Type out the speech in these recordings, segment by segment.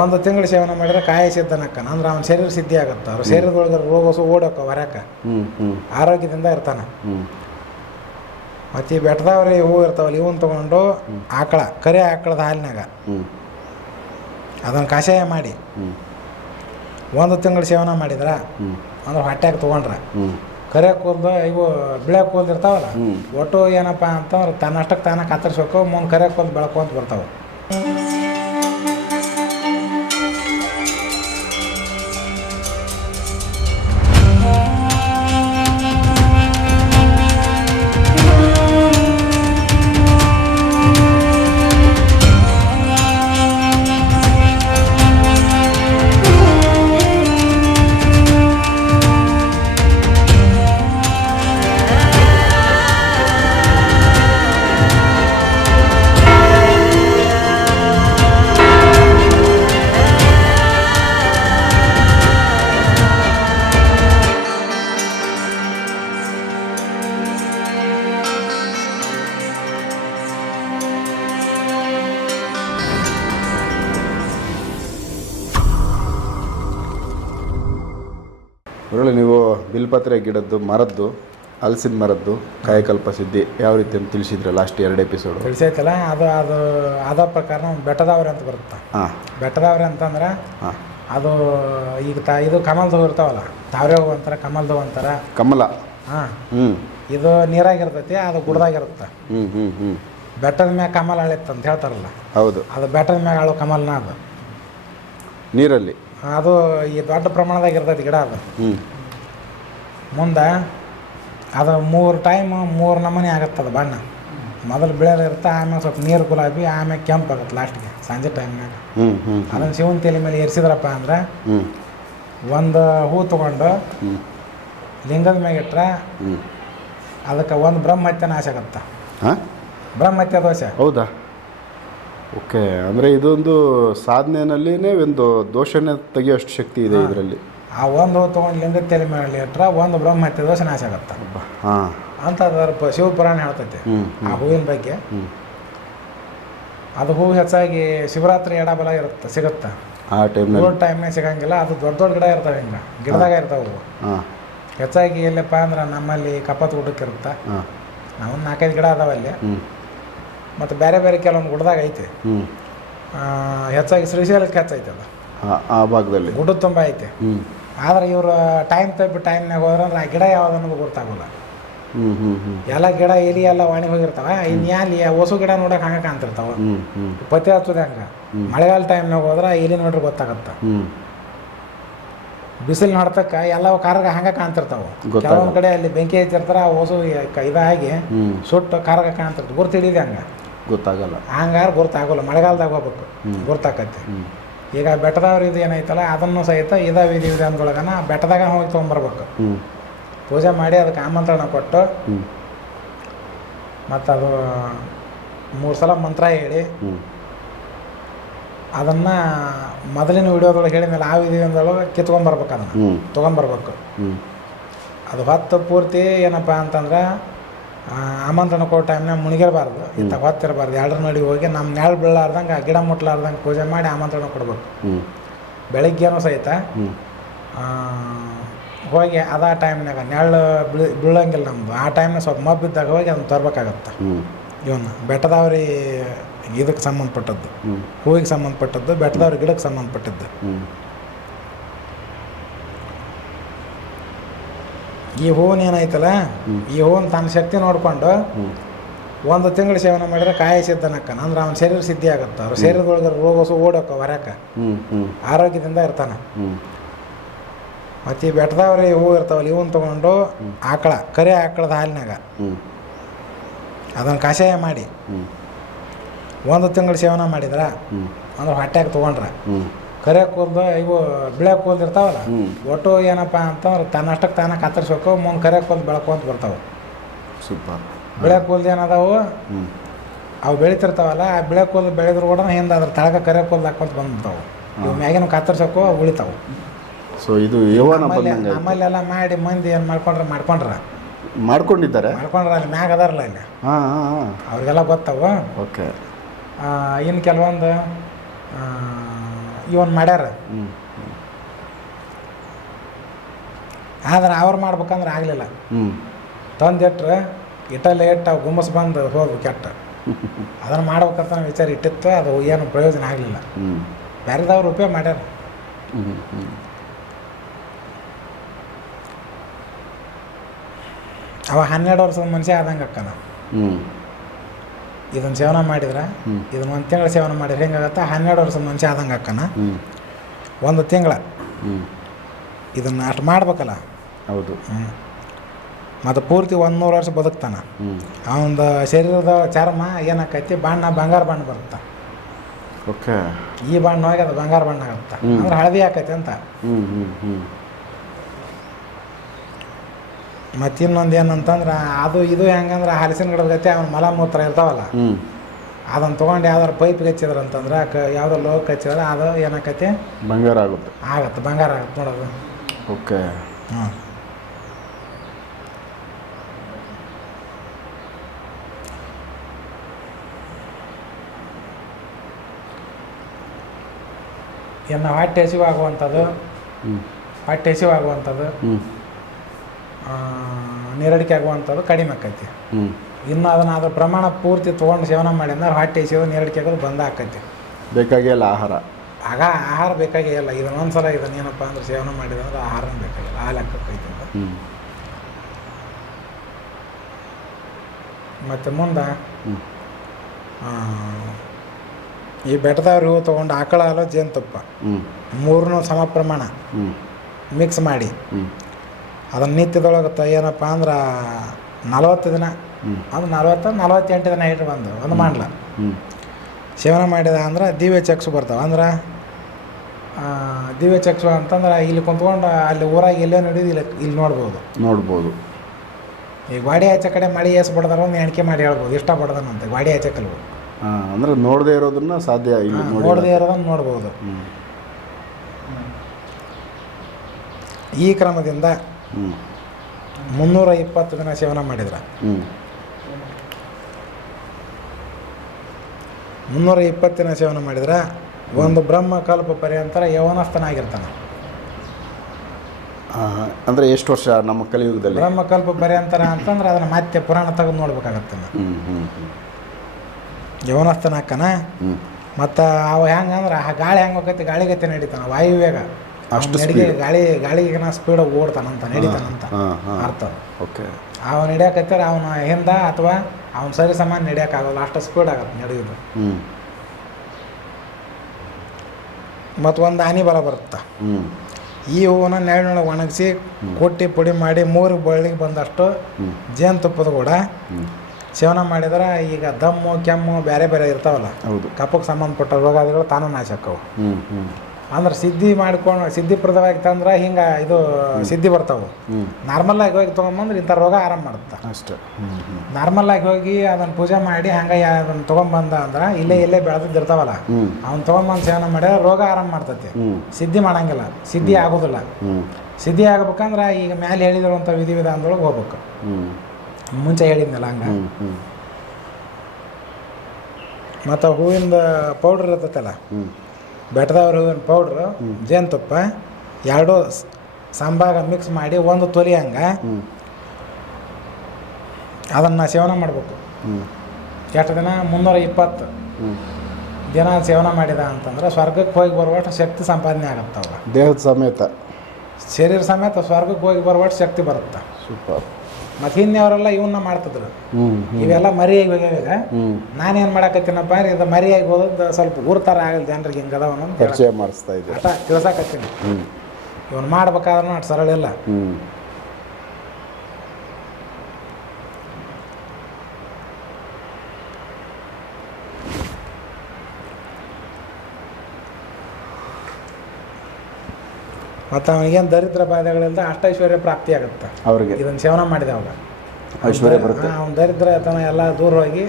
ಒಂದು ತಿಂಗಳು ಸೇವನೆ ಮಾಡಿದ್ರೆ ಕಾಯ ಸಿದ್ಧನಕ್ಕನ. ಅಂದ್ರೆ ಅವನ ಶರೀರ ಸಿದ್ಧಿ ಆಗುತ್ತೆ? ಅವ್ರ ಶರೀರದೊಳಗೆ ರೋಗಸು ಓಡೋಕ ಹೊರಕ ಆರೋಗ್ಯದಿಂದ ಇರ್ತಾನೆ. ಮತ್ತೆ ಈ ಬೆಟ್ಟದವ್ರಿ ಹೂ ಇರ್ತಾವಲ್ಲ ಇವನ್ ತಗೊಂಡು ಆಕಳ ಕರಿ ಆಕಳದ ಹಾಲಿನಾಗ ಅದನ್ನು ಕಷಾಯ ಮಾಡಿ. ಒಂದು ತಿಂಗಳು ಸೇವನೆ ಮಾಡಿದ್ರ ಅಂದ್ರೆ ಹೊಟ್ಟೆಗೆ ತೊಗೊಂಡ್ರೆ. ಕರೆ ಕೂದಲು ಇವು ಬಿಳೆ ಕೂದಲು ಇರ್ತಾವಲ್ಲ ಹ್ಮ್. ಒಟ್ಟು ಏನಪ್ಪ ಅಂತಂದ್ರೆ ತನ್ನಷ್ಟಕ್ಕೆ ತಾನ ಕತ್ತರಿಸ್ಬೇಕು ಮುಂದೆ ಕರೆ ಕೂದಲು ಬೆಳ್ಕೊಂತ ಬರ್ತಾವೆ. ಗುರುಗಳೇ ನೀವು ಬಿಲ್ಪತ್ರೆ ಗಿಡದ್ದು ಮರದ್ದು ಹಲಸಿನ ಮರದ್ದು ಕಾಯಕಲ್ಪ ಸಿದ್ಧಿ ಯಾವ ರೀತಿ ಅಂತ ತಿಳಿಸಿದ್ರೆ ಲಾಸ್ಟ್ ಎರಡು ಎಪಿಸೋಡ್ ತಿಳಿಸೈತಲ್ಲ ಅದು ಅದು ಅದ ಪ್ರಕಾರ ಬೆಟ್ಟದಾವರೆ ಅಂತ ಬರುತ್ತೆ? ಹಾಂ. ಬೆಟ್ಟದವ್ರೆ ಅಂತಂದ್ರೆ ಹಾಂ. ಅದು ಈಗ ತ ಇದು ಕಮಲ್ದು ಇರ್ತಾವಲ್ಲ ತಾವ್ರೆ ಹೂವು ಅಂತಾರೆ ಕಮಲ್ದವು ಅಂತಾರೆ. ಕಮಲ. ಹಾಂ. ಹ್ಞೂ ಇದು ನೀರಾಗಿರ್ತೈತಿ ಅದು ಗುಡ್ದಾಗಿರುತ್ತೆ. ಹ್ಞೂ ಹ್ಞೂ ಹ್ಞೂ ಬೆಟ್ಟದ ಮ್ಯಾಗ ಕಮಲ್ ಅಳಿತ್ತು ಅಂತ ಹೇಳ್ತಾರಲ್ಲ ಹೌದು. ಅದು ಬೆಟ್ಟದ ಮ್ಯಾಗ ಅಳು ಕಮಲ್ನ ಅದು. ನೀರಲ್ಲಿ. ಅದು ಈ ದೊಡ್ಡ ಪ್ರಮಾಣದಾಗ ಇರ್ತೈತಿ ಗಿಡ ಅದು. ಹ್ಞೂ ಮುಂದೆ ಅದು ಮೂರು ಟೈಮ್ ಮೂರು ನಮೂನೆ ಆಗತ್ತೆ ಅದು ಬಣ್ಣ. ಮೊದಲು ಇರುತ್ತೆ ಆಮೇಲೆ ಸ್ವಲ್ಪ ನೀರು ಗುಲಾಬಿ ಆಮೇಲೆ ಕೆಂಪು ಆಗುತ್ತೆ ಲಾಸ್ಟ್ಗೆ ಸಂಜೆ ಟೈಮ್ನಾಗ ಅದನ್ನು ಶಿವನ ತಲೆ ಮೇಲೆ ಏರಿಸಿದ್ರಪ್ಪ ಅಂದ್ರೆ ಒಂದು ಹೂ ತೊಗೊಂಡು ಲಿಂಗದ ಮ್ಯಾಗ ಇಟ್ಟರೆ ಅದಕ್ಕೆ ಒಂದು ಬ್ರಹ್ಮಹತ್ಯೆ ನಾಶ ಆಗತ್ತೆ. ಬ್ರಹ್ಮಹತ್ಯೆ ದೋಷ. ಹೌದಾ? ಓಕೆ ಅಂದರೆ ಇದೊಂದು ಸಾಧನೆಯಲ್ಲಿನೇ ಒಂದು ದೋಷನೇ ತೆಗೆಯೋಷ್ಟು ಶಕ್ತಿ ಇದೆ ಇದರಲ್ಲಿ. ಆ ಒಂದು ತೊಗೊಂಡು ಲಿಂಗದ ತಲೆ ಮೇಲೆ ಇಟ್ರೆ ಒಂದು ಬ್ರಹ್ಮಹತ್ಯೆ ದೋಷ ನಾಶ ಆಗತ್ತೆ. ಹಾಂ. ಅಂತ ಅದರ ಶಿವಪುರಾಣ ಹೇಳ್ತೈತೆ. ಆ ಹೂವಿನ ಬಗ್ಗೆ. ಅದು ಹೂವು ಹೆಚ್ಚಾಗಿ ಶಿವರಾತ್ರಿ ಎಡಬಲ ಇರುತ್ತೆ ಸಿಗುತ್ತೆ. ಆ ಟೈಮ್ ಟೈಮ್ನಾಗ ಸಿಗಂಗಿಲ್ಲ ಅದು ದೊಡ್ಡ ದೊಡ್ಡ ಗಿಡ ಇರ್ತಾವೆ ಹಿಂಗೆ. ಗಿಡದಾಗ ಇರ್ತಾವೆ ಹೂವು. ಹಾಂ. ಹೆಚ್ಚಾಗಿ ಎಲ್ಲಪ್ಪ ಅಂದ್ರೆ ನಮ್ಮಲ್ಲಿ ಕಪ್ಪತ್ ಗುಡ್ಡಕ್ಕೆ ಇರುತ್ತೆ ಹಾಂ. ನಾವು ನಾಲ್ಕೈದು ಗಿಡ ಅದಾವ ಅಲ್ಲಿ. ಹ್ಞೂ ಮತ್ತು ಬೇರೆ ಬೇರೆ ಕೆಲವೊಂದು ಗುಡ್ಡದಾಗ ಐತೆ. ಹ್ಞೂ ಹೆಚ್ಚಾಗಿ ಶ್ರೀಶೈಲಕ್ಕೆ ಹೆಚ್ಚೈತೆ ಅದು. ಆ- ಭಾಗದಲ್ಲಿ. ಗುಡ್ಡ ತುಂಬ ಐತೆ. ಹ್ಞೂ ಆದ್ರೆ ಇವರು ಟೈಮ್ ತಪ್ಪಿ ಟೈಮ್ನಾಗ ಹೋದ್ರೆ ಅಂದ್ರೆ ಆ ಗಿಡ ಯಾವ್ದು ಅನ್ನೋದು ಗೊತ್ತಾಗಲ್ಲ. ಹ್ಞೂ ಹ್ಞೂ ಹ್ಞೂ ಎಲ್ಲ ಗಿಡ ಎಲಿ ಎಲ್ಲ ವಾಣಿ ಹೋಗಿರ್ತಾವೆ. ಇನ್ನು ಯಾಲಿ ಹೊಸ ಗಿಡ ನೋಡಕ್ಕೆ ಹಂಗೆ ಕಾಣ್ತಿರ್ತಾವೆ. ಹ್ಞೂ ಹ್ಞೂ ಪತ್ತೆ ಹಚ್ಚೋದು ಹಂಗೆ. ಮಳೆಗಾಲ ಟೈಮ್ನಾಗ ಹೋದ್ರೆ ಎಲಿ ನೋಡ್ರಿ ಗೊತ್ತಾಗತ್ತೆ. ಹ್ಞೂ ಬಿಸಿಲು ನೋಡ್ತಕ್ಕ ಎಲ್ಲ ಕಾರ್ಗ ಹಂಗೆ ಕಾಣ್ತಿರ್ತಾವೆ. ಕೆಲವೊಂದು ಕಡೆ ಅಲ್ಲಿ ಬೆಂಕಿ ಹಚ್ಚಿರ್ತಾರೆ ಆ ಹೊಸು ಇದಾಗಿ ಸುಟ್ಟು ಕಾರ್ಗ ಕಾಣ್ತಿರ್ತಾವೆ ಗುರ್ತು ಹಿಡಿದೆ ಹಂಗೆ. ಗೊತ್ತಾಗಲ್ಲ. ಹಂಗಾರೆ ಗೊತ್ತಾಗೋಲ್ಲ. ಮಳೆಗಾಲದಾಗ ಹೋಗ್ಬೇಕು. ಗೊತ್ತಾಕತ್ತೆ. ಈಗ ಬೆಟ್ಟದವ್ರ ಇದು ಏನೈತಲ್ಲ ಅದನ್ನು ಸಹಿತ ಇದಾವೆ ಇದು ಇದೆ ವಿಧಾನದೊಳಗನ ಬೆಟ್ಟದಾಗ ಹೋಗಿ ತೊಗೊಂಬರ್ಬೇಕು. ಪೂಜೆ ಮಾಡಿ ಅದಕ್ಕೆ ಆಮಂತ್ರಣ ಕೊಟ್ಟು ಮತ್ತು ಅದು ಮೂರು ಸಲ ಮಂತ್ರ ಹೇಳಿ ಅದನ್ನು ಮೊದಲಿನ ವಿಡಿಯೋದೊಳಗೆ ಹೇಳಿದ್ಮೇಲೆ ಆ ವಿಧಿ ವಿಧಾನದೊಳಗೆ ಕಿತ್ಕೊಂಬರ್ಬೇಕು ಅದನ್ನು. ತೊಗೊಂಬರ್ಬೇಕು. ಅದು ಹೊತ್ತು ಪೂರ್ತಿ ಏನಪ್ಪ ಅಂತಂದ್ರೆ ಆಮಂತ್ರಣ ಕೊಡೋ ಟೈಮ್ನಾಗ ಮುಳುಗಿರಬಾರ್ದು ಇಂಥ ಹೊತ್ತಿರಬಾರ್ದು ಎರಡರ ನಡಿ ಹೋಗಿ ನಮ್ಮ ನೆರಳು ಬೀಳಾರ್ದಂಗೆ ಆ ಗಿಡ ಮುಟ್ಲಾರ್ದಂಗೆ ಪೂಜೆ ಮಾಡಿ ಆಮಂತ್ರಣ ಕೊಡ್ಬೇಕು. ಬೆಳಿಗ್ಗೆನೂ ಸಹಿತ ಹೋಗಿ ಅದ ಟೈಮ್ನಾಗ ನೆರಳು ಬೀಳ ಬೀಳಂಗಿಲ್ಲ ನಮ್ಮದು ಆ ಟೈಮ್ನಾಗ ಸ್ವಲ್ಪ ಮಬ್ಬಿದ್ದಾಗ ಹೋಗಿ ಅದನ್ನು ತರಬೇಕಾಗತ್ತೆ. ಇವನು ಇವನ್ನ ಬೆಟ್ಟದವ್ರಿ ಇದಕ್ಕೆ ಸಂಬಂಧಪಟ್ಟದ್ದು. ಹೂವಿಗೆ ಸಂಬಂಧಪಟ್ಟದ್ದು ಬೆಟ್ಟದವ್ರ ಗಿಡಕ್ಕೆ ಸಂಬಂಧಪಟ್ಟದ್ದು. ಈ ಹೂವಿನ ಏನಾಯ್ತಲ್ಲ ಈ ಹೂವನ್ ತನ್ನ ಶಕ್ತಿ ನೋಡಿಕೊಂಡು ಒಂದು ತಿಂಗಳು ಸೇವನೆ ಮಾಡಿದ್ರೆ ಕಾಯ ಸಿದ್ಧನಕ್ಕನ. ಅಂದ್ರೆ ಅವನ ಶರೀರ ಸಿದ್ಧಿ ಆಗುತ್ತೆ. ಅವ್ರ ಶರೀರದೊಳಗೆ ರೋಗಸು ಓಡೋಕ ಹೊರಕ ಆರೋಗ್ಯದಿಂದ ಇರ್ತಾನೆ. ಮತ್ತು ಈ ಬೆಟ್ಟದವ್ರಿ ಹೂ ಇರ್ತಾವಲ್ಲ ಇವನ್ ತಗೊಂಡು ಆಕಳ ಕರಿ ಆಕಳದ ಹಾಲಿನಾಗ. ಅದನ್ನು ಕಷಾಯ ಮಾಡಿ. ಒಂದು ತಿಂಗಳು ಸೇವನೆ ಮಾಡಿದ್ರ ಅಂದ್ರೆ ಹೊಟ್ಟೆಗೆ ತೊಗೊಂಡ್ರೆ. ಕರೆ ಕೂದಲು ಇವು ಬಿಳೆ ಕೂದಲು ಇರ್ತಾವಲ್ಲ ಒಟ್ಟು ಏನಪ್ಪ ಅಂತಂದ್ರೆ ತನ್ನಷ್ಟಕ್ಕೆ ತಾನ ಕತ್ತರಿಸ್ಬೇಕು ಮುಂದೆ ಕರೆ ಕೂದಲು ಬೆಳ್ಕೊಂತ ಬರ್ತಾವೆ. ಸೂಪರ್. ಬಿಳೆ ಕೂದಲು ಏನದಾವು? ಹ್ಞೂ ಅವು ಬೆಳಿತಿರ್ತಾವಲ್ಲ ಆ ಬಿಳೆ ಕೂದಲು ಬೆಳೆದ್ರು ಕೂಡ ಹಿಂದೆ ಅದ್ರ ತಳಕ ಕರೆ ಕೂದಲು ಹಾಕೊಂತ ಬಂದ್ಬಿಡ್ತಾವೆ ಇವು ಮ್ಯಾಗಿನ ಕತ್ತರಿಸೋಕು ಉಳಿತಾವು. ಸೊ ಇದು ನಮ್ಮಲ್ಲೆಲ್ಲ ಮಾಡಿ ಮಂದಿ ಏನು ಮಾಡ್ಕೊಂಡ್ರೆ ಮಾಡ್ಕೊಂಡ್ರ. ಮಾಡ್ಕೊಂಡಿದ್ದಾರೆ? ಮಾಡ್ಕೊಂಡ್ರೆ ಅಲ್ಲಿ ಮ್ಯಾಗ ಅದಾರಲ್ಲ ಇಲ್ಲಿ ಹಾಂ ಹಾಂ ಹಾಂ. ಅವ್ರಿಗೆಲ್ಲ ಗೊತ್ತಾವ. ಓಕೆ. ಇನ್ನು ಕೆಲವೊಂದು ಇವನ್ ಮಾಡ್ಯಾರ. ಆದ್ರೆ ಅವ್ರು ಮಾಡ್ಬೇಕಂದ್ರೆ ಆಗಲಿಲ್ಲ. ತಂದಿಟ್ರೆ ಲೇಟ್ ಇಟ್ಟು ಅವು ಗುಮ್ಮಸ್ ಬಂದು ಹೋದ್ವು ಕೆಟ್ಟ. ಅದನ್ನು ಮಾಡ್ಬೇಕಂತ ನಾವು ವಿಚಾರ ಇಟ್ಟಿತ್ತು ಅದು ಏನು ಪ್ರಯೋಜನ ಆಗಲಿಲ್ಲ. ಬೇರೆದವ್ರು ಉಪಯೋಗ ಮಾಡ್ಯಾರ. ಅವ ಹನ್ನೆರಡು ವರ್ಷದ ಮನುಷ್ಯ ಆದಂಗೆ ಅಕ್ಕ ಹ್ಞೂ ಇದನ್ನು ಸೇವನ ಮಾಡಿದ್ರೆ. ಇದನ್ನ ಒಂದು ತಿಂಗಳು ಸೇವನ ಮಾಡಿದ್ರೆ ಹೆಂಗಾಗತ್ತೆ? ಹನ್ನೆರಡು ವರ್ಷ ಮುಂಚೆ ಆದಂಗೆ ಅಕ್ಕನ. ಒಂದು ತಿಂಗಳ. ಇದನ್ನ ಅಷ್ಟು ಮಾಡ್ಬೇಕಲ್ಲ? ಹೌದು. ಮತ್ತು ಪೂರ್ತಿ ಒಂದು ನೂರು ವರ್ಷ ಬದುಕ್ತಾನ. ಅವನದು ಶರೀರದ ಚರ್ಮ ಏನಾಕೈತಿ ಬಣ್ಣ ಬಂಗಾರ ಬಣ್ಣ ಬರುತ್ತೆ? ಓಕೆ. ಈ ಬಣ್ಣ ಹೋಗಿ ಅದು ಬಂಗಾರ ಬಣ್ಣ ಆಗುತ್ತೆ. ಅಂದ್ರೆ ಹಳದಿ ಆಕೈತಿ ಅಂತ. ಮತ್ತು ಇನ್ನೊಂದು ಏನಂತಂದ್ರೆ ಅದು ಇದು ಹೆಂಗಂದ್ರೆ ಹಲಸಿನ ಗಿಡದ ಗತಿ ಅವ್ನ ಮಲ ಮೂತ್ರ ಇರ್ತಾವಲ್ಲ ಅದನ್ನು ತೊಗೊಂಡು ಯಾವ್ದಾರು ಪೈಪ್ ಹಚ್ಚಿದ್ರ ಅಂತಂದ್ರೆ ಕ ಯಾವುದೋ ಲೋಕ್ ಹಚ್ಚಿದ್ರೆ ಅದು ಏನಾಕತಿ ಬಂಗಾರ ಆಗುತ್ತೆ. ಆಗತ್ತೆ ಬಂಗಾರ ಆಗತ್ತೆ ನೋಡೋದು ಓಕೆ. ಹಾಂ. ಇನ್ನು ಹೊಟ್ಟೆ ಹಸಿವಾಗುವಂಥದ್ದು ಹೊಟ್ಟೆ ಹಸಿವಾಗುವಂಥದ್ದು ನೀರಡಿಕೆ ಆಗುವಂಥದ್ದು ಕಡಿಮೆ ಆಕೈತಿ. ಇನ್ನು ಅದನ್ನು ಅದ್ರ ಪ್ರಮಾಣ ಪೂರ್ತಿ ತೊಗೊಂಡು ಸೇವನೆ ಮಾಡಿದ್ರೆ ಹೊಟ್ಟೆ ಸೇವ ನೀರಡಿಕೆ ಆಗೋದು ಬಂದ ಆಕೈತಿ. ಬೇಕಾಗಿಲ್ಲ ಆಹಾರ? ಆಗ ಆಹಾರ ಬೇಕಾಗಿಲ್ಲ ಇದನ್ನ ಒಂದ್ಸಲ ಇದನ್ನ ಏನಪ್ಪ ಅಂದ್ರೆ ಸೇವನ ಮಾಡಿದ್ರೆ ಅಂದ್ರೆ ಆಹಾರ ಬೇಕಾಗಿಲ್ಲ ಹಾಲು ಹಾಕೈತಿ ಮತ್ತು ಮುಂದೆ ಈ ಬೆಟ್ಟದವ್ರು ಇವು ತೊಗೊಂಡು ಆಕಳ ಹಾಲು ಜೇನುತುಪ್ಪ ಹ್ಞೂ ಮೂರನ್ನೂ ಸಮ ಪ್ರಮಾಣ ಮಿಕ್ಸ್ ಮಾಡಿ. ಅದನ್ನು ನಿತ್ಯದೊಳಗೆ ತ ಏನಪ್ಪ ಅಂದ್ರೆ ನಲವತ್ತು ದಿನ. ಅದು ಅಂದ್ರೆ ನಲವತ್ತು ನಲವತ್ತೆಂಟು ದಿನ ಇಟ್ಟು ಬಂದು ಒಂದು ಮಾಡ್ಲ. ಸೇವನೆ ಮಾಡಿದ ಅಂದ್ರೆ ದಿವ್ಯ ಚಕ್ಸು ಬರ್ತಾವೆ. ಅಂದ್ರೆ ದಿವ್ಯ ಚಕ್ಸು ಅಂತಂದ್ರೆ ಇಲ್ಲಿ ಕುಂತ್ಕೊಂಡು ಅಲ್ಲಿ ಊರಾಗ ಎಲ್ಲೇ ನಡೆಯೋದು ಇಲ್ಲಿ ಇಲ್ಲಿ ನೋಡ್ಬೋದು. ನೋಡ್ಬೋದು. ಈ ಗಾಡಿ ಆಚೆ ಕಡೆ ಮಳೆ ಏಸು ಬಡ್ದಾರ ಒಂದು ಎಣಿಕೆ ಮಾಡಿ ಹೇಳ್ಬೋದು. ಇಷ್ಟ ಬಡ್ದನಂತೆ ಗಾಡಿ ಆಚೆ ಕಲ್ಬೋದು ಅಂದ್ರೆ ನೋಡದೇ ಇರೋದನ್ನ ಸಾಧ್ಯ ನೋಡದೇ ಇರೋದನ್ನು ನೋಡ್ಬೋದು. ಈ ಕ್ರಮದಿಂದ ಮುನ್ನೂರ ಇಪ್ಪತ್ತು ದಿನ ಸೇವನ ಮಾಡಿದ್ರೆ. ಮುನ್ನೂರ ಇಪ್ಪತ್ತು ದಿನ ಸೇವನ ಮಾಡಿದ್ರೆ ಒಂದು ಬ್ರಹ್ಮ ಕಲ್ಪ ಪರ್ಯಂತರ ಯವನಸ್ಥನ ಆಗಿರ್ತಾನೆ ಅಂದರೆ ಎಷ್ಟು ವರ್ಷ ನಮ್ಮ ಕಲಿಯುಗದಲ್ಲಿ? ಬ್ರಹ್ಮಕಲ್ಪ ಪರ್ಯಂತರ ಅಂತಂದ್ರೆ ಅದನ್ನ ಮತ್ತೆ ಪುರಾಣ ತೆಗೆದು ನೋಡ್ಬೇಕಾಗತ್ತೆ. ಯವನಸ್ಥನ ಹಾಕನ ಮತ್ತು ಅವ ಹೆಂಗಂದ್ರೆ ಆ ಗಾಳಿ ಹೆಂಗೆ ಹೋಗೈತಿ ಗಾಳಿಗತ್ತೆ ನಡೀತಾನ ವಾಯುವೇಗ. ಅಷ್ಟು ನಡಿಗೆ. ಗಾಳಿ ಗಾಳಿಗಿನ ಸ್ಪೀಡ್ ಓಡ್ತಾನಂತ ನಡೀತಾನಂತ ಅರ್ಥ. ಓಕೆ ಅವ ನಡೆಯಕತ್ತಾರ ಅವನ ಹಿಂದ ಅಥವಾ ಅವನ ಸರಿ ಸಮಾನ ನಡೆಯೋಕ್ಕಾಗಲ್ಲ ಅಷ್ಟು ಸ್ಪೀಡ್ ಆಗತ್ತೆ ನಡೆಯೋದು. ಮತ್ತು ಒಂದು ಹಾನಿ ಬಲ ಬರುತ್ತೆ? ಈ ಹೂವನ್ನ ನೆರಳಿನೊಳಗೆ ಒಣಗಿಸಿ ಕೊಟ್ಟಿ ಪುಡಿ ಮಾಡಿ ಮೂರು ಬಳ್ಳಿಗೆ ಬಂದಷ್ಟು ಜೇನ್ ಜೇನುತುಪ್ಪದ ಕೂಡ ಸೇವನ ಮಾಡಿದ್ರೆ ಈಗ ದಮ್ಮು ಕೆಮ್ಮು ಬೇರೆ ಬೇರೆ ಇರ್ತಾವಲ್ಲ? ಹೌದು. ಕಪ್ಪಕ್ಕೆ ಸಂಬಂಧಪಟ್ಟ ರೋಗಾದಿಗಳು ತಾನು ನಾಶ ಆಕ್ಕವು ಅಂದ್ರೆ ಸಿದ್ಧಿ ಮಾಡ್ಕೊಂಡು ಸಿದ್ಧಿಪ್ರದವಾಗಿ ತಂದ್ರೆ ಹಿಂಗೆ ಇದು ಸಿದ್ಧಿ ಬರ್ತಾವೆ. ಹ್ಞೂ ನಾರ್ಮಲ್ ಆಗಿ ಹೋಗಿ ತೊಗೊಂಬಂದ್ರೆ ಇಂಥ ರೋಗ ಆರಾಮ ಮಾಡುತ್ತೆ. ಅಷ್ಟು. ನಾರ್ಮಲ್ ಆಗಿ ಹೋಗಿ ಅದನ್ನು ಪೂಜೆ ಮಾಡಿ ಹಂಗೆ ಅದನ್ನು ತೊಗೊಂಬಂದ ಅಂದ್ರೆ ಇಲ್ಲೇ ಇಲ್ಲೇ ಬೆಳೆದಿದ್ದಿರ್ತಾವಲ್ಲ ಅವ್ನು ತೊಗೊಂಬಂದು ಸೇವನೆ ಮಾಡಿದ್ರೆ ರೋಗ ಆರಾಮ ಮಾಡ್ತೈತಿ. ಸಿದ್ಧಿ ಮಾಡಂಗಿಲ್ಲ. ಸಿದ್ಧಿ ಆಗೋದಿಲ್ಲ. ಸಿದ್ಧಿ ಆಗ್ಬೇಕಂದ್ರೆ ಈಗ ಮೇಲೆ ಹೇಳಿದಿರುವಂಥ ವಿಧಿವಿಧಾನದೊಳಗೆ ಹೋಗ್ಬೇಕು. ಮುಂಚೆ ಹೇಳಿದ್ನಲ್ಲ ಹಂಗೆ? ಮತ್ತು ಹೂವಿಂದ ಪೌಡ್ರ್ ಇರ್ತೈತಲ್ಲ? ಬೆಟ್ಟದವ್ರ ಹೂವಿನ ಪೌಡ್ರು ಜೇನುತುಪ್ಪ ಎರಡೂ ಸಂಭಾಗ ಮಿಕ್ಸ್ ಮಾಡಿ ಒಂದು ತೊಲಿ ಹಂಗ. ಅದನ್ನು ಸೇವನೆ ಮಾಡಬೇಕು. ಎಷ್ಟು ದಿನ? ಮುನ್ನೂರ ಇಪ್ಪತ್ತು. ದಿನ ಸೇವನೆ ಮಾಡಿದ ಅಂತಂದ್ರೆ ಸ್ವರ್ಗಕ್ಕೆ ಹೋಗಿ ಬರುವಷ್ಟು ಶಕ್ತಿ ಸಂಪಾದನೆ ಆಗುತ್ತವ ದೇಹದ ಸಮೇತ. ಶರೀರ ಸಮೇತ ಸ್ವರ್ಗಕ್ಕೆ ಹೋಗಿ ಬರುವಷ್ಟು ಶಕ್ತಿ ಬರುತ್ತೆ. ಸೂಪರ್. ಮತ್ತು ಹಿಂದೆಯವರೆಲ್ಲ ಇವನ್ನ ಮಾಡ್ತಿದ್ರು. ಇವೆಲ್ಲ ಮರಿಯಾಗಿ ಹೋಗ್ಯಾವ ನಾನೇನು ಮಾಡಕತ್ತೀನಪ್ಪ ಅಂದ್ರೆ ಇದು ಮರಿಯಾಗಿ ಹೋದ ಸ್ವಲ್ಪ ಗುರುತಾರ ಆಗಲ್ಲ ಜನರಿಗೆ ಹಿಂಗೆ ಅದಾವ ಅಂತ ಹೇಳಕ್- ಪರಿಚಯ ಮಾಡಿಸ್ತಾ ಇದ್ದೆ ಅಷ್ಟ ತಿಳ್ಸಕತ್ತೀನಿ. ಇವನು ಮಾಡ್ಬೇಕಾದ್ರೂ ಅಷ್ಟು ಸರಳ ಇಲ್ಲ. ಮತ್ತು ಅವನಿಗೇನು ದರಿದ್ರ ಬಾಧೆಗಳಿಂದ ಅಷ್ಟೈಶ್ವರ್ಯ ಪ್ರಾಪ್ತಿ ಆಗುತ್ತೆ. ಅವ್ರಿಗೆ. ಇದನ್ನು ಸೇವನ ಮಾಡಿದೆ ಅವಾಗ. ಐಶ್ವರ್ಯ ಬರುತ್ತೆ. ಅವ್ನ ದರಿದ್ರತನ ಎಲ್ಲ ದೂರ ಹೋಗಿ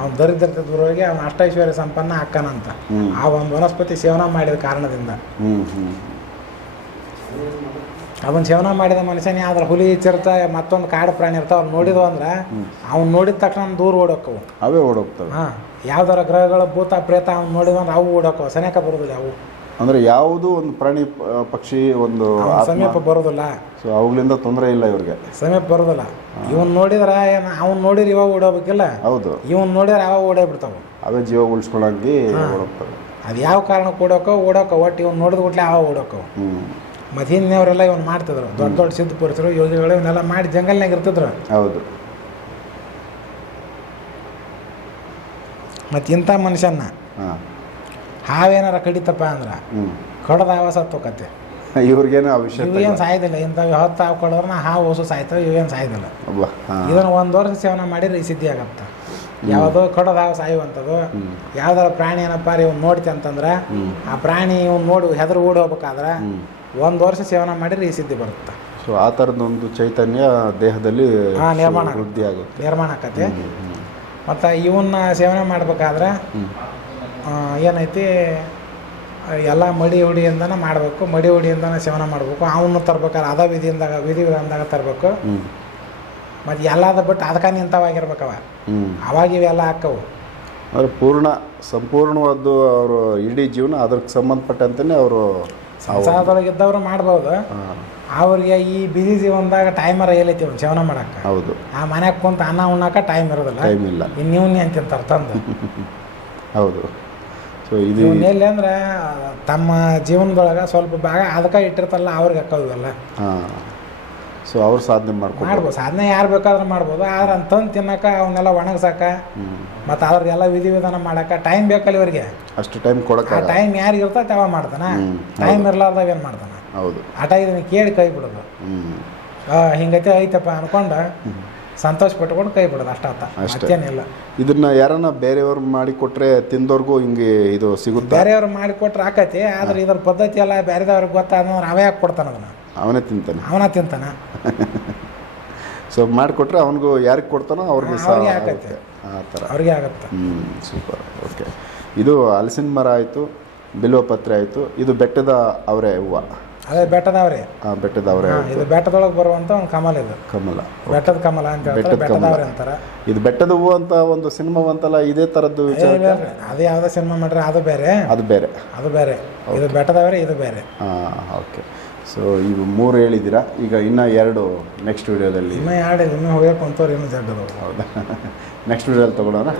ಅವ್ನು ದರಿದ್ರತೆ ದೂರ ಹೋಗಿ ಅವ್ನ ಅಷ್ಟೈಶ್ವರ್ಯ ಸಂಪನ್ನ ಅಕ್ಕನಂತ. ಆ ಒಂದು ವನಸ್ಪತಿ ಸೇವನ ಮಾಡಿದ ಕಾರಣದಿಂದ. ಅವನ್ ಸೇವನ ಮಾಡಿದ ಮನುಷ್ಯನೇ ಆದ್ರೆ ಹುಲಿ ಚಿರತ ಮತ್ತೊಂದು ಕಾಡು ಪ್ರಾಣಿ ಇರ್ತಾವ ಅವ್ನು ನೋಡಿದ್ವು ಅಂದ್ರೆ ಅವ್ನು ನೋಡಿದ ತಕ್ಷಣ ದೂರ ಓಡೋಕ್ಕವು. ಅವೇ ಓಡೋಗ್ತವೆ. ಹಾಂ ಯಾವ್ದಾರ ಗ್ರಹಗಳ ಭೂತ ಪ್ರೇತ ಅವ್ನು ನೋಡಿದ್ವು ಅಂದ್ರೆ ಅವು ಓಡೋಕ್ಕವು ಸನೇಕ ಬರೋದಿಲ್ಲ ಅವು. ಅಂದರೆ ಯಾವುದೂ ಒಂದು ಪ್ರಾಣಿ ಪಕ್ಷಿ ಒಂದು ಸಮೀಪ ಬರೋದಿಲ್ಲ. ಸೊ ಅವುಗಳಿಂದ ತೊಂದರೆ ಇಲ್ಲ ಇವ್ರಿಗೆ. ಸಮೀಪ ಬರೋದಿಲ್ಲ. ಇವನ್ ನೋಡಿದ್ರ ಏನು ಅವ್ನ್ ನೋಡಿದ್ರೆ ಇವಾಗ ಓಡೋಬೇಕಿಲ್ಲ ಹೌದು. ಇವನ್ ನೋಡಿದ್ರೆ ಅವಾಗ ಓಡೇ ಬಿಡ್ತಾವ ಅವೇ ಜೀವ ಉಳಿಸ್ಕೊಳಂಗಿ ಓಡೋಗ್ತವೆ. ಅದು ಯಾವ ಕಾರಣಕ್ಕೆ ಓಡೋಕೋ ಓಡೋಕೋ. ಒಟ್ಟು ಇವನ್ ನೋಡಿದ ಕೂಡಲೇ ಅವಾಗ ಓಡೋಕೋ. ಮತ್ತು ಹಿಂದಿನವರೆಲ್ಲ ಇವನ್ ಮಾಡ್ತಿದ್ರು. ದೊಡ್ಡ ದೊಡ್ಡ ಸಿದ್ಧ ಪುರುಷರು ಯೋಗಿಗಳು ಇವನ್ನೆಲ್ಲ ಮಾಡಿ ಜಂಗಲ್ನಾಗ ಇರ್ತಿದ್ರು. ಹೌದು. ಮತ್ತು ಇಂಥ ಮನುಷ್ಯನ್ನ ಹಾಂ. ಹಾವೇನಾರ ಕಡಿತಪ್ಪ ಅಂದ್ರೆ ಕಡದ ಹಾವ ಸತ್ತೋಕತ್ತೆ. ಇವ್ರಿಗೇನು ಇವೇನು ಸಾಯ್ದಿಲ್ಲ ಇಂಥವು ಹೊತ್ತು ಹಾವು ಕೊಡೋರ್ನ ಹಾವು ಹೊಸು ಸಾಯ್ತವೆ ಇವೇನು ಸಾಯ್ದಿಲ್ಲ. ಇದನ್ನು ಒಂದು ವರ್ಷ ಸೇವನೆ ಮಾಡಿದ್ರೆ ಈ ಸಿದ್ಧಿ ಆಗತ್ತೆ. ಯಾವುದೋ ಕಡದ ಹಾವು ಸಾಯುವಂಥದ್ದು ಯಾವ್ದಾರ ಪ್ರಾಣಿ ಏನಪ್ಪ ರೀ ಇವ್ನು ನೋಡ್ತಿ ಅಂತಂದ್ರೆ ಆ ಪ್ರಾಣಿ ಇವ್ನು ನೋಡಿ ಹೆದರು ಓಡಿ ಹೋಗ್ಬೇಕಾದ್ರೆ ಒಂದು ವರ್ಷ ಸೇವನೆ ಮಾಡಿದ್ರೆ ಈ ಸಿದ್ಧಿ ಬರುತ್ತೆ. ಸೊ ಆ ಥರದೊಂದು ಚೈತನ್ಯ ದೇಹದಲ್ಲಿ ನಿರ್ಮಾಣ. ವೃದ್ಧಿ ಆಗುತ್ತೆ. ನಿರ್ಮಾಣ ಆಕತಿ ಮತ್ತು ಇವನ್ನ ಸೇವನೆ ಮಾಡ್ಬೇಕಾದ್ರೆ ಏನೈತಿ ಎಲ್ಲ ಮಡಿ ಹುಡಿಯಿಂದನ ಮಾಡಬೇಕು ಮಡಿ ಹುಡಿಯಿಂದನೇ ಸೇವನೆ ಮಾಡಬೇಕು ಅವನು ತರ್ಬೇಕಾದ್ರೆ ಅದ ವಿಧಿಯಿಂದಾಗ ವಿಧಿ ವಿಧಾನದಾಗ ತರಬೇಕು. ಮತ್ತು ಎಲ್ಲದ ಬಿಟ್ಟು ಅದಕ್ಕೆ ನಿಂತವಾಗಿರ್ಬೇಕವ. ಅವಾಗ ಇವೆಲ್ಲ ಹಾಕವು ಅಂದ್ರೆ ಪೂರ್ಣ ಸಂಪೂರ್ಣವಾದ್ದು ಅವರು ಇಡೀ ಜೀವನ ಅದಕ್ಕೆ ಸಂಬಂಧಪಟ್ಟಂತೆಯೇ ಅವರು ಸಂಸಾರದೊಳಗೆ ಇದ್ದವ್ರು ಮಾಡ್ಬೋದು. ಅವ್ರಿಗೆ ಈ ಬಿಸಿ ಜೀವನದಾಗ ಟೈಮರ ಏಲೈತಿ ಅವ್ರು ಜೀವನ ಮಾಡಕ್ಕೆ ಹೌದು. ಆ ಮನ್ಯಾಗ ಕುಂತ ಅನ್ನ ಉಣ್ಣಾಕ ಟೈಮ್ ಇರೋದಿಲ್ಲ. ಟೈಮ್ ಇಲ್ಲ. ನೀವು ಏನು ತಿಂತಾರೆ ತಂದು? ಹೌದು. ಸೊ ಇದು ಎಲ್ಲಿ ಅಂದ್ರೆ ತಮ್ಮ ಜೀವನದೊಳಗೆ ಸ್ವಲ್ಪ ಭಾಗ ಅದಕ್ಕೆ ಇಟ್ಟಿರ್ತಲ್ಲ ಅವ್ರಿಗೆ ಹಾಕೋದಲ್ಲ ಹಾಂ. ಸೊ ಅವ್ರು ಸಾಧನೆ ಮಾಡ್ಕೊಂಡು ಮಾಡ್ಬೋದು. ಸಾಧನೆ ಯಾರು ಬೇಕಾದ್ರೂ ಮಾಡ್ಬೋದು. ಆದ್ರೆ ಅಂತಂದು ತಿನ್ನಕ ಅವನ್ನೆಲ್ಲ ಒಣಗ್ಸಾಕ ಮತ್ತು ಅದ್ರದ್ದೆಲ್ಲ ವಿಧಿ ವಿಧಾನ ಮಾಡಕ ಟೈಮ್ ಬೇಕಲ್ಲ ಇವರಿಗೆ. ಅಷ್ಟು ಟೈಮ್ ಆ ಟೈಮ್ ಯಾರಿಗೆ ಇರ್ತೈತೆ ಅವ ಮಾಡ್ತಾನೆ. ಟೈಮ್ ಇರಲಾರ್ದಾಗ ಏನು ಮಾಡ್ತಾನೆ? ಹೌದು. ಆಟ ಇದನ್ನ ಕೇಳಿ ಕೈ ಬಿಡೋದು. ಹಿಂಗೈತೆ ಐತಪ್ಪ ಅನ್ಕೊಂಡು. ಸಂತೋಷ ಪಟ್ಕೊಂಡು ಕೈ ಬಿಡೋದು ಅಷ್ಟಾತ ಅಷ್ಟೇನಿಲ್ಲ ಇದನ್ನ ಯಾರನ್ನ ಬೇರೆಯವ್ರು ಮಾಡಿ ಕೊಟ್ರೆ ತಿಂದವ್ರಿಗೂ ಹಿಂಗೆ ಇದು ಸಿಗುತ್ತೆ? ಬೇರೆಯವ್ರು ಮಾಡಿ ಕೊಟ್ರೆ ಆಕತಿ ಆದ್ರೆ ಇದ್ರ ಪದ್ಧತಿ ಎಲ್ಲ ಬೇರೆದವ್ರಿಗೆ ಗೊತ್ತಾದ್ರೆ ಅವೇ ಯಾಕೆ ಕೊಡ್ತಾನ ಅದನ್ನ. ಅವನೇ ತಿಂತಾನೆ. ಅವನ ತಿಂತಾನ. ಸೊ ಮಾಡಿಕೊಟ್ರೆ ಅವನಿಗೂ ಯಾರಿಗೆ ಕೊಡ್ತಾನೋ ಅವ್ರಿಗೆ. ಆಗುತ್ತೆ. ಆ ಥರ. ಅವ್ರಿಗೆ ಆಗತ್ತೆ. ಹ್ಞೂ ಸೂಪರ್ ಓಕೆ ಇದು ಹಲಸಿನ ಮರ ಆಯಿತು ಬಿಲ್ವ ಪತ್ರೆ ಆಯಿತು ಇದು ಬೆಟ್ಟದ ಅವರೇ ಹೂವು. ಅದೇ ಬೆಟ್ಟದವ್ರಿ. ಆ, ಬೆಟ್ಟದವ್ರೆ ಇದು ಬೆಟ್ಟದೊಳಗೆ ಬರುವಂತ ಒಂದು ಕಮಲ ಇದು. ಕಮಲ. ಬೆಟ್ಟದ ಕಮಲ ಅಂತ ಹೇಳ್ತಾರೆ ಬೆಟ್ಟದ ಕಮಲ. ಬೆಟ್ಟದವ್ರಿ ಅಂತಾರ. ಇದು ಬೆಟ್ಟದ ಹೂವು ಅಂತ ಒಂದು ಸಿನಿಮಾ ಬಂತಲ್ಲ ಇದೇ ಥರದ್ದು ಏ, ವಿಚಾರ ಇಲ್ಲ. ಅದು ಯಾವ್ದೋ ಸಿನಿಮಾ ಮಾಡ್ರಿ ಅದು ಬೇರೆ. ಅದು ಬೇರೆ. ಅದು ಬೇರೆ. ಇದು ಬೆಟ್ಟದವ್ರಿ ಇದು ಬೇರೆ. ಹಾಂ ಓಕೆ. ಸೊ ಇವು ಮೂರು ಹೇಳಿದ್ದೀರಾ? ಈಗ ಇನ್ನೂ ಎರಡು ನೆಕ್ಸ್ಟ್ ವಿಡಿಯೋದಲ್ಲಿ ಇನ್ನೂ ಎರಡು ಇನ್ನೂ ಹೋಗ್ಯಾಕ ಕುಂತವ್ರು ಇನ್ನೂ ಜಡ್ಡದವು ಹೌದಾ? ನೆಕ್ಸ್ಟ್ ವಿಡಿಯೋದಲ್ಲಿ ತೊಗೊಳೋಣ?